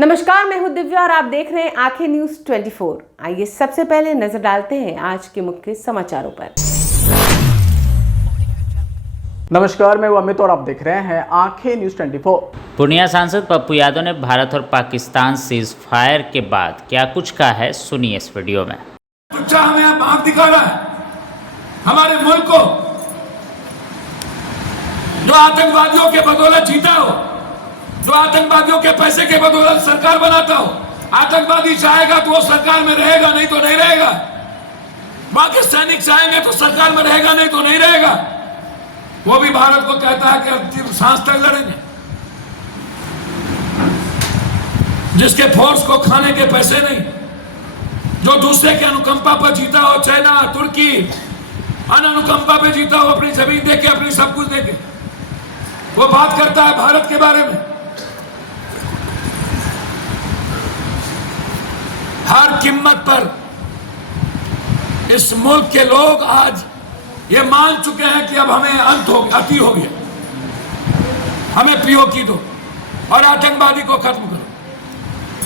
नमस्कार, मैं हूं दिव्या और आप देख रहे हैं आंखें न्यूज 24। आइए सबसे पहले नजर डालते हैं आज के मुख्य समाचारों पर। नमस्कार, मैं हूं अमित और आप देख रहे हैं आंखें न्यूज 24। पूर्णिया सांसद पप्पू यादव ने भारत और पाकिस्तान सीज फायर के बाद क्या कुछ कहा है, सुनिए इस वीडियो में। हमें आंख दिखा रहा है हमारे मुल्क को, जो आतंकवादियों के बदौलत जीता हो, जो आतंकवादियों के पैसे के बदौलत सरकार बनाता हो। आतंकवादी चाहेगा तो वो सरकार में रहेगा, नहीं तो नहीं रहेगा। वहां के सैनिक चाहेंगे तो सरकार में रहेगा, नहीं तो नहीं रहेगा। वो भी भारत को कहता है कि अंतिम सांस तक लड़ेंगे। जिसके फोर्स को खाने के पैसे नहीं, जो दूसरे के अनुकंपा पर जीता हो, चाइना, तुर्की, अनुकंपा पे जीता हो, अपनी जमीन देके, अपनी सब कुछ देके, वो बात करता है भारत के बारे में। हर कीमत पर इस मुल्क के लोग आज ये मान चुके हैं कि अब हमें अंत हो गया, अति हो गया। हमें पीओके दो और आतंकवादी को खत्म करो।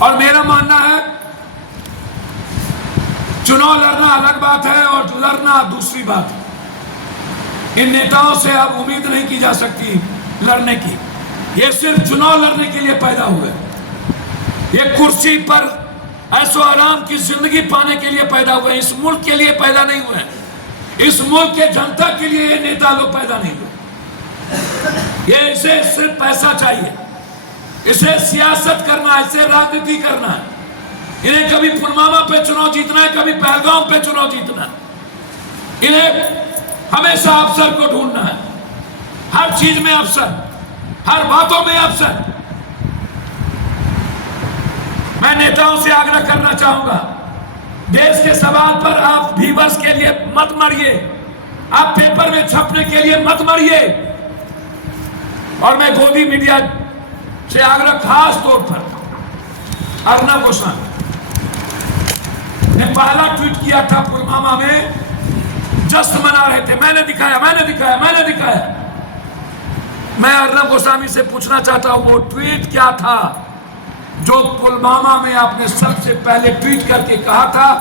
और मेरा मानना है चुनाव लड़ना अलग बात है और लड़ना दूसरी बात है। इन नेताओं से अब उम्मीद नहीं की जा सकती लड़ने की। ये सिर्फ चुनाव लड़ने के लिए पैदा हुए, ये कुर्सी पर ऐशो आराम की जिंदगी पाने के लिए पैदा हुए, इस मुल्क के लिए पैदा नहीं हुए। इस मुल्क के जनता के लिए ये नेता लोग पैदा नहीं हुए। ये इसे सिर्फ पैसा चाहिए, इसे सियासत करना है, इसे राजनीति करना है। इन्हें कभी पुलवामा पे चुनाव जीतना है, कभी पहलगाम पे चुनाव जीतना है। इन्हें हमेशा अफसर को ढूंढना है, हर चीज में अफसर, हर बातों में अफसर। मैं नेताओं से आग्रह करना चाहूंगा, देश के सवाल पर आप व्यूअर्स के लिए मत मरिए, आप पेपर में छपने के लिए मत मरिए। और मैं गोदी मीडिया से आग्रह खास तौर पर अर्नब गोस्वामी ने पहला ट्वीट किया था पुलवामा में, जश्न मना रहे थे, मैंने दिखाया, मैंने दिखाया, मैंने दिखाया। मैं अर्नब गोस्वामी से पूछना चाहता हूं, वो ट्वीट क्या था जो पुलवामा में आपने सबसे पहले ट्वीट करके कहा था,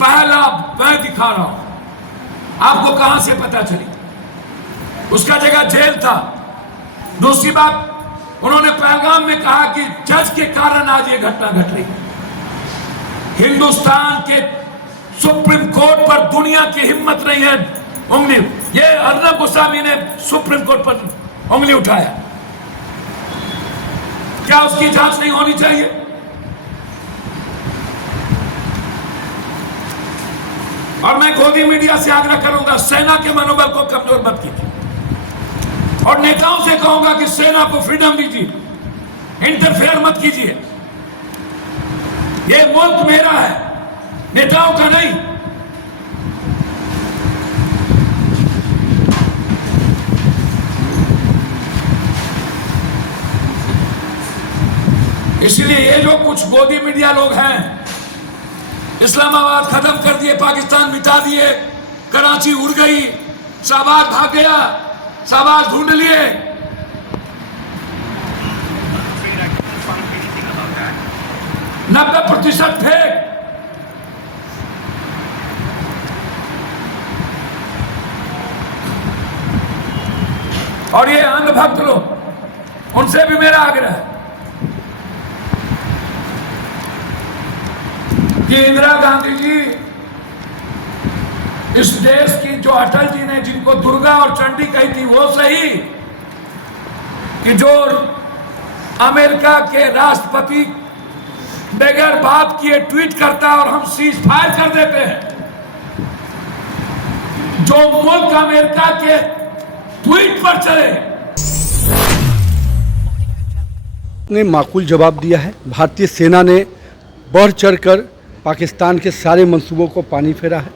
पहला मैं दिखा रहा हूं। आपको कहां से पता चली? उसका जगह जेल था। दूसरी बात, उन्होंने पहलगाम में कहा कि जज के कारण आज ये घटना घट रही। हिंदुस्तान के सुप्रीम कोर्ट पर दुनिया की हिम्मत नहीं है उंगली, ये अर्नब गोस्वामी ने सुप्रीम कोर्ट पर उंगली उठाया। क्या उसकी जांच नहीं होनी चाहिए? और मैं गोदी मीडिया से आग्रह करूंगा, सेना के मनोबल को कमजोर मत कीजिए और नेताओं से कहूंगा कि सेना को फ्रीडम दीजिए, इंटरफेयर मत कीजिए। ये मुल्क मेरा है, नेताओं का नहीं। इसलिए ये जो कुछ गोदी मीडिया लोग हैं, इस्लामाबाद खत्म कर दिए, पाकिस्तान मिटा दिए, कराची उड़ गई, शाहबाज भाग गया, शाहबाज ढूंढ लिए। नब्बे 90% फेक। और ये अंधभक्त लोग, उनसे भी मेरा आग्रह है कि इंदिरा गांधी जी इस देश की, जो अटल जी ने जिनको दुर्गा और चंडी कही थी, वो सही कि जो अमेरिका के राष्ट्रपति बगैर बात किए ट्वीट करता है और हम सीज फायर कर देते हैं। जो मुल्क अमेरिका के ट्वीट पर चले ने माकूल जवाब दिया है। भारतीय सेना ने बढ़ चढ़कर पाकिस्तान के सारे मंसूबों को पानी फेरा है।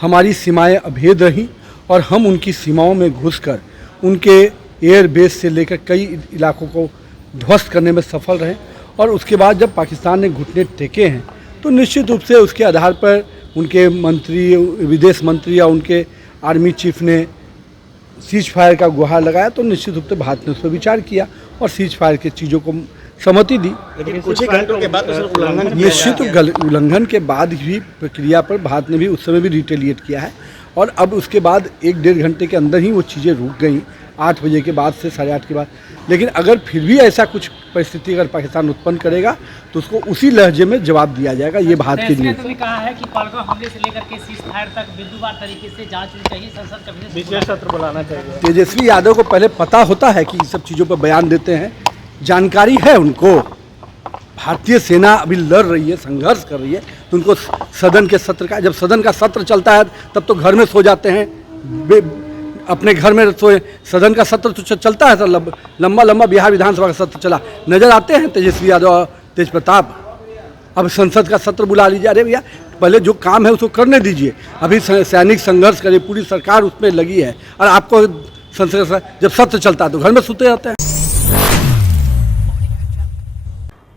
हमारी सीमाएं अभेद रहीं और हम उनकी सीमाओं में घुसकर उनके एयर बेस से लेकर कई इलाकों को ध्वस्त करने में सफल रहे। और उसके बाद जब पाकिस्तान ने घुटने टेके हैं तो निश्चित रूप से उसके आधार पर उनके मंत्री, विदेश मंत्री या उनके आर्मी चीफ ने सीज फायर का गुहार लगाया, तो निश्चित रूप से भारत ने उस पर विचार किया और सीज फायर की चीज़ों को सहमति दी। लेकिन कुछ ही घंटों के बाद उसने उल्लंघन किया निश्चित उल्लंघन के बाद भी प्रक्रिया पर भारत ने भी उस समय भी रिटेलिएट किया है और अब उसके बाद 1-1.5 घंटे के अंदर ही वो चीज़ें रुक गई, 8 बजे के बाद से 8:30 के बाद। लेकिन अगर फिर भी ऐसा कुछ परिस्थिति अगर पाकिस्तान उत्पन्न करेगा तो उसको उसी लहजे में जवाब दिया जाएगा। ये भारत के लिए भी कहा है कि पहलगाम हमले से लेकर के सीज फायर तक बिंदुवार तरीके से जांच होनी चाहिए, संसद का विशेष सत्र बुलाना चाहिए। तेजस्वी यादव को पहले पता होता है कि इन सब चीज़ों पर बयान देते हैं, जानकारी है उनको। भारतीय सेना अभी लड़ रही है, संघर्ष कर रही है, तो उनको सदन के सत्र का, जब सदन का सत्र चलता है तब तो घर में सो जाते हैं, अपने घर में सोए। सदन का सत्र तो चलता है, लंबा लंबा बिहार विधानसभा का सत्र चला, नजर आते हैं तेजस्वी यादव और तेज प्रताप। अब संसद का सत्र बुला लीजिए। अरे भैया पहले जो काम है उसको करने दीजिए। अभी सैनिक संघर्ष करे, पूरी सरकार उसमें लगी है और आपको संसद जब सत्र चलता है तो घर में सोते रहते हैं।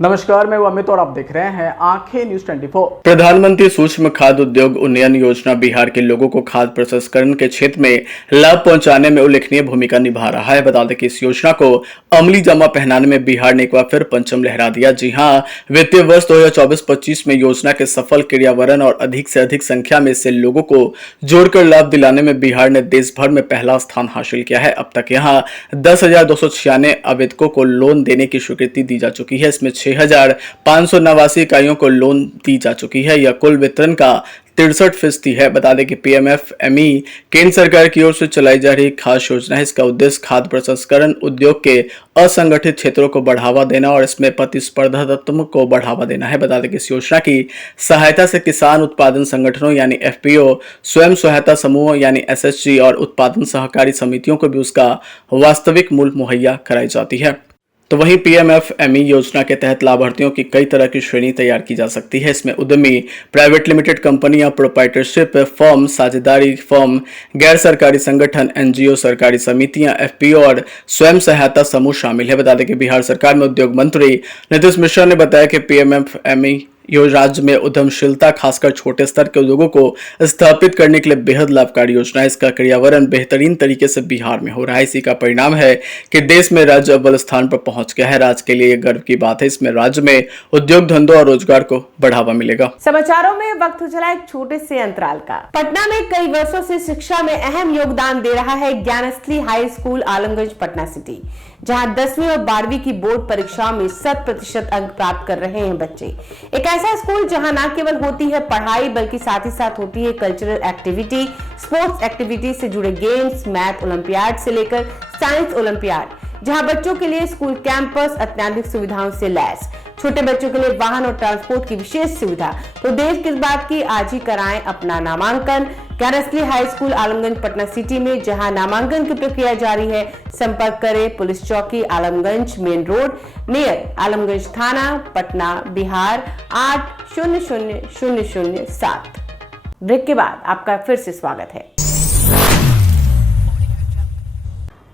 नमस्कार, मैं अमित और आप देख रहे हैं आंखें न्यूज 24। प्रधानमंत्री सूक्ष्म खाद्य उद्योग उन्नयन योजना बिहार के लोगों को खाद्य प्रसंस्करण के क्षेत्र में लाभ पहुंचाने में उल्लेखनीय भूमिका निभा रहा है। बता दें कि इस योजना को अमली जामा पहनाने में बिहार ने एक बार फिर परचम लहरा दिया। जी हां, वित्तीय वर्ष 2024-25 में योजना के सफल क्रियान्वयन और अधिक से अधिक संख्या में से लोगों को जोड़कर लाभ दिलाने में बिहार ने देश भर में पहला स्थान हासिल किया है। अब तक यहाँ 10,296 आवेदकों को लोन देने की स्वीकृति दी जा चुकी है। इसमें 6,589 इकाइयों को लोन दी जा चुकी है। यह कुल वितरण का 63% है। बता दें कि PMFME केंद्र सरकार की ओर से चलाई जा रही खास योजना है। इसका उद्देश्य खाद्य प्रसंस्करण उद्योग के असंगठित क्षेत्रों को बढ़ावा देना और इसमें प्रतिस्पर्धात्मक को बढ़ावा देना है। बता दें कि इस योजना की सहायता से किसान उत्पादन संगठनों यानी FPO, स्वयं सहायता समूह यानी SHG और उत्पादन सहकारी समितियों को भी उसका वास्तविक मूल्य मुहैया कराई जाती है। तो वहीं PMFME योजना के तहत लाभार्थियों की कई तरह की श्रेणी तैयार की जा सकती है। इसमें उद्यमी, प्राइवेट लिमिटेड कंपनियां, प्रोप्राइटरशिप फर्म, साझेदारी फर्म, गैर सरकारी संगठन, NGO, सरकारी समितियां, FPO और स्वयं सहायता समूह शामिल है। बता दें कि बिहार सरकार में उद्योग मंत्री नीतीश मिश्रा ने बताया कि PMFME राज्य में उद्यमशीलता खासकर छोटे स्तर के उद्योगों को स्थापित करने के लिए बेहद लाभकारी योजना है। इसका क्रियान्वयन बेहतरीन तरीके से बिहार में हो रहा है। इसी का परिणाम है कि देश में राज्य अव्वल स्थान पर पहुंच गया है। राज्य के लिए यह गर्व की बात है। इसमें राज्य में उद्योग धंधों और रोजगार को बढ़ावा मिलेगा। समाचारों में वक्त हो चला एक छोटे से अंतराल का। पटना में कई वर्षों से शिक्षा में अहम योगदान दे रहा है Gyansthali high school Alamganj Patna city, जहां 10वीं और 12वीं की बोर्ड परीक्षाओं में 100% अंक प्राप्त कर रहे हैं बच्चे। एक ऐसा स्कूल जहां न केवल होती है पढ़ाई बल्कि साथ ही साथ होती है कल्चरल एक्टिविटी, स्पोर्ट्स एक्टिविटी से जुड़े गेम्स, मैथ ओलंपियाड से लेकर साइंस ओलंपियाड, जहां बच्चों के लिए स्कूल कैंपस अत्याधुनिक सुविधाओं से लैस, छोटे बच्चों के लिए वाहन और ट्रांसपोर्ट की विशेष सुविधा। तो देर किस बात की, आज ही कराएं अपना नामांकन Gyansthali high school Alamganj Patna city में, जहां नामांकन की प्रक्रिया जारी है। संपर्क करें पुलिस चौकी Alamganj main road near Alamganj थाना पटना बिहार 800007। ब्रेक के बाद आपका फिर से स्वागत है।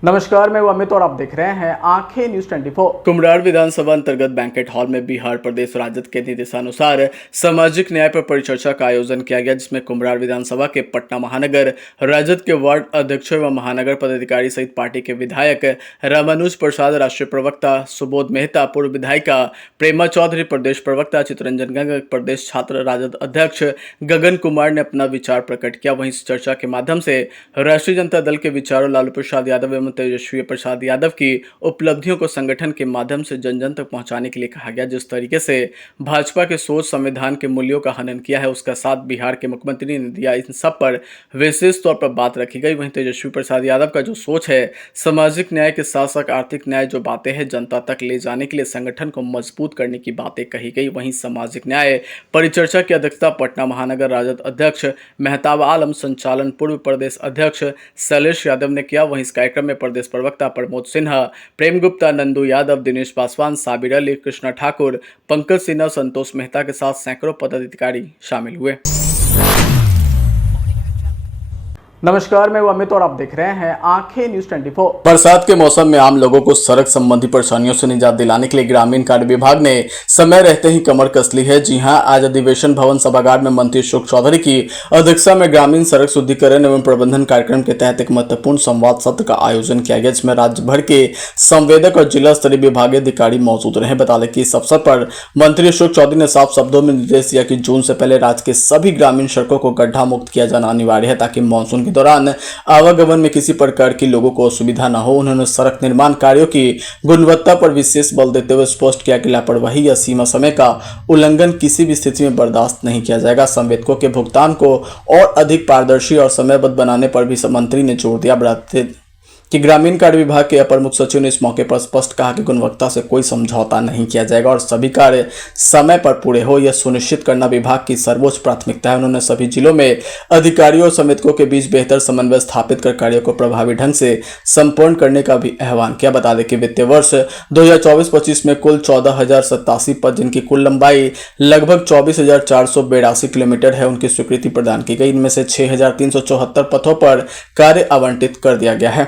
नमस्कार, मैं अमित और आप देख रहे हैं आंखें न्यूज 24। कुम्हरार विधानसभा अंतर्गत बैंकेट हॉल में बिहार प्रदेश राजद के निर्देशानुसार सामाजिक न्याय पर परिचर्चा का आयोजन किया गया, जिसमें कुम्हरार विधानसभा के पटना महानगर राजद के वार्ड अध्यक्ष एवं महानगर पदाधिकारी सहित पार्टी के विधायक रामानुज प्रसाद, राष्ट्रीय प्रवक्ता सुबोध मेहता, पूर्व विधायिका प्रेमा चौधरी, प्रदेश प्रवक्ता चितरंजन गंग, प्रदेश छात्र राजद अध्यक्ष गगन कुमार ने अपना विचार प्रकट किया। वहीं इस चर्चा के माध्यम से राष्ट्रीय जनता दल के विचारों, लालू प्रसाद यादव एवं तेजस्वी प्रसाद यादव की उपलब्धियों को संगठन के माध्यम से जन जन तक पहुंचाने के लिए कहा गया। जिस तरीके से भाजपा के सोच संविधान के मूल्यों का हनन किया है, उसका साथ बिहार के मुख्यमंत्री ने दिया, इन सब पर विशेष तौर पर बात रखी गई। वहीं तेजस्वी प्रसाद यादव का जो सोच है, सामाजिक न्याय के साथ साथ आर्थिक न्याय जो बातें हैं जनता तक ले जाने के लिए संगठन को मजबूत करने की बातें कही गई। वहीं सामाजिक न्याय परिचर्चा की अध्यक्षता पटना महानगर राजद अध्यक्ष मेहताब आलम, संचालन पूर्व प्रदेश अध्यक्ष शैलेश यादव ने किया। वहीं इस कार्यक्रम में प्रदेश प्रवक्ता प्रमोद सिन्हा, प्रेम गुप्ता, नंदू यादव, दिनेश पासवान, साबिर अली, कृष्णा ठाकुर, पंकज सिन्हा, संतोष मेहता के साथ सैकड़ों पदाधिकारी शामिल हुए। नमस्कार, मैं हूं अमित और आप देख रहे हैं आंखें न्यूज 24। बरसात के मौसम में आम लोगों को सड़क संबंधी परेशानियों से निजात दिलाने के लिए ग्रामीण कार्य विभाग ने समय रहते ही कमर कस ली है। जी हां, आज अधिवेशन भवन सभागार में मंत्री अशोक चौधरी की अध्यक्षता में ग्रामीण सड़क शुद्धिकरण एवं प्रबंधन कार्यक्रम के तहत एक महत्वपूर्ण संवाद सत्र का आयोजन किया गया, जिसमें राज्य भर के संवेदक और जिला स्तरीय विभागीय अधिकारी मौजूद रहे। बता दें कि इस अवसर पर मंत्री अशोक चौधरी ने साफ शब्दों में निर्देश दिया कि जून से पहले राज्य के सभी ग्रामीण सड़कों को गड्ढा मुक्त किया जाना अनिवार्य है, ताकि मानसून के दौरान आवागमन में किसी प्रकार की लोगों को असुविधा न हो। उन्होंने सड़क निर्माण कार्यों की गुणवत्ता पर विशेष बल देते हुए स्पष्ट किया कि लापरवाही या सीमा समय का उल्लंघन किसी भी स्थिति में बर्दाश्त नहीं किया जाएगा। संवेदकों के भुगतान को और अधिक पारदर्शी और समयबद्ध बनाने पर भी मंत्री ने जोर दिया। बताते कि ग्रामीण कार्य विभाग के अपर मुख्य सचिव ने इस मौके पर स्पष्ट कहा कि गुणवत्ता से कोई समझौता नहीं किया जाएगा और सभी कार्य समय पर पूरे हो, यह सुनिश्चित करना विभाग की सर्वोच्च प्राथमिकता है। उन्होंने सभी जिलों में अधिकारियों और संवेदकों के बीच बेहतर समन्वय स्थापित कर कार्यों को प्रभावी ढंग से संपूर्ण करने का भी आह्वान किया। बता दें कि वित्तीय वर्ष 2024-25 में कुल 14,087 पद, जिनकी कुल लंबाई लगभग 24,482 किलोमीटर है, उनकी स्वीकृति प्रदान की गई। इनमें से 6,374 पथों पर कार्य आवंटित कर दिया गया है।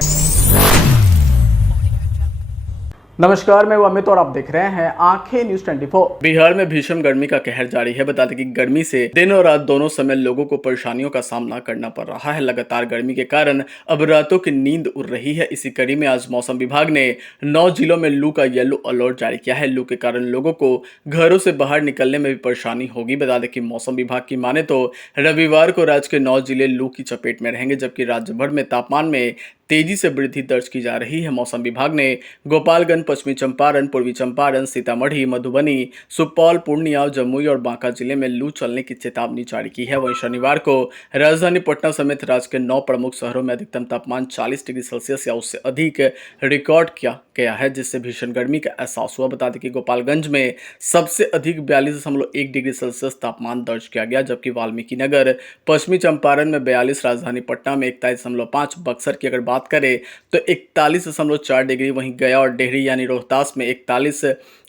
नमस्कार, मैं हूं अमित और आप देख रहे हैं आंखें न्यूज 24। बिहार में भीषण गर्मी का कहर जारी है। बता दें कि गर्मी से दिन और रात दोनों समय लोगों को परेशानियों का सामना करना पड़ रहा है। लगातार गर्मी के कारण अब रातों की नींद उड़ रही है। इसी कड़ी में आज मौसम विभाग ने 9 जिलों में लू का येलो अलर्ट जारी किया है। लू के कारण लोगों को घरों से बाहर निकलने में भी परेशानी होगी। बता दें कि मौसम विभाग की माने तो रविवार को राज्य के 9 जिले लू की चपेट में रहेंगे, जबकि राज्य भर में तापमान में तेजी से वृद्धि दर्ज की जा रही है। मौसम विभाग ने गोपालगंज, पश्चिमी चंपारण, पूर्वी चंपारण, सीतामढ़ी, मधुबनी, सुपौल, पूर्णिया, जमुई और बांका जिले में लू चलने की चेतावनी जारी की है। वहीं शनिवार को राजधानी पटना समेत राज्य के 9 प्रमुख शहरों में अधिकतम तापमान 40 डिग्री सेल्सियस या उससे अधिक रिकॉर्ड किया गया है, जिससे भीषण गर्मी का एहसास हुआ। बता दें कि गोपालगंज में सबसे अधिक 42.1 डिग्री सेल्सियस तापमान दर्ज किया गया, जबकि वाल्मीकि नगर, पश्चिमी चंपारण में 42, राजधानी पटना में 41.5, बक्सर की अगर बात करें तो 41.4 डिग्री, वहीं गया और डेहरी यानी रोहतास में 41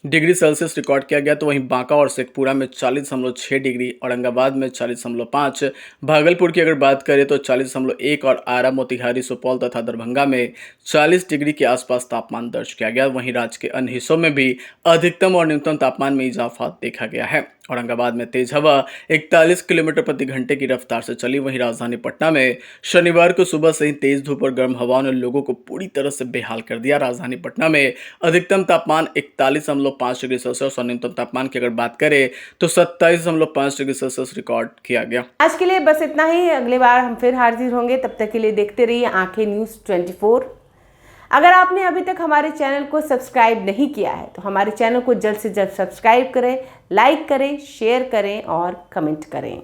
डिग्री सेल्सियस रिकॉर्ड किया गया। तो वहीं बांका और शेखपुरा में 40.6 डिग्री, औरंगाबाद में 40.5, भागलपुर की अगर बात करें तो 40.1 और आरा, मोतिहारी, सुपौल तथा दरभंगा में 40 डिग्री के आसपास तापमान दर्ज किया गया। वहीं राज्य के अन्य हिस्सों में भी अधिकतम और न्यूनतम तापमान में इजाफा देखा गया है। औरंगाबाद में तेज हवा 41 किलोमीटर प्रति घंटे की रफ्तार से चली। वहीं राजधानी पटना में शनिवार को सुबह से ही तेज धूप और गर्म हवाओं ने लोगों को पूरी तरह से बेहाल कर दिया। राजधानी पटना में अधिकतम तापमान 41.5 डिग्री सेल्सियस और न्यूनतम तापमान की अगर बात करें तो 27.5 डिग्री सेल्सियस रिकॉर्ड किया गया। आज के लिए बस इतना ही। अगली बार हम फिर हाजिर होंगे, तब तक के लिए देखते रहिए आंखें न्यूज 24। अगर आपने अभी तक हमारे चैनल को सब्सक्राइब नहीं किया है तो हमारे चैनल को जल्द से जल्द सब्सक्राइब करें, लाइक करें, शेयर करें और कमेंट करें।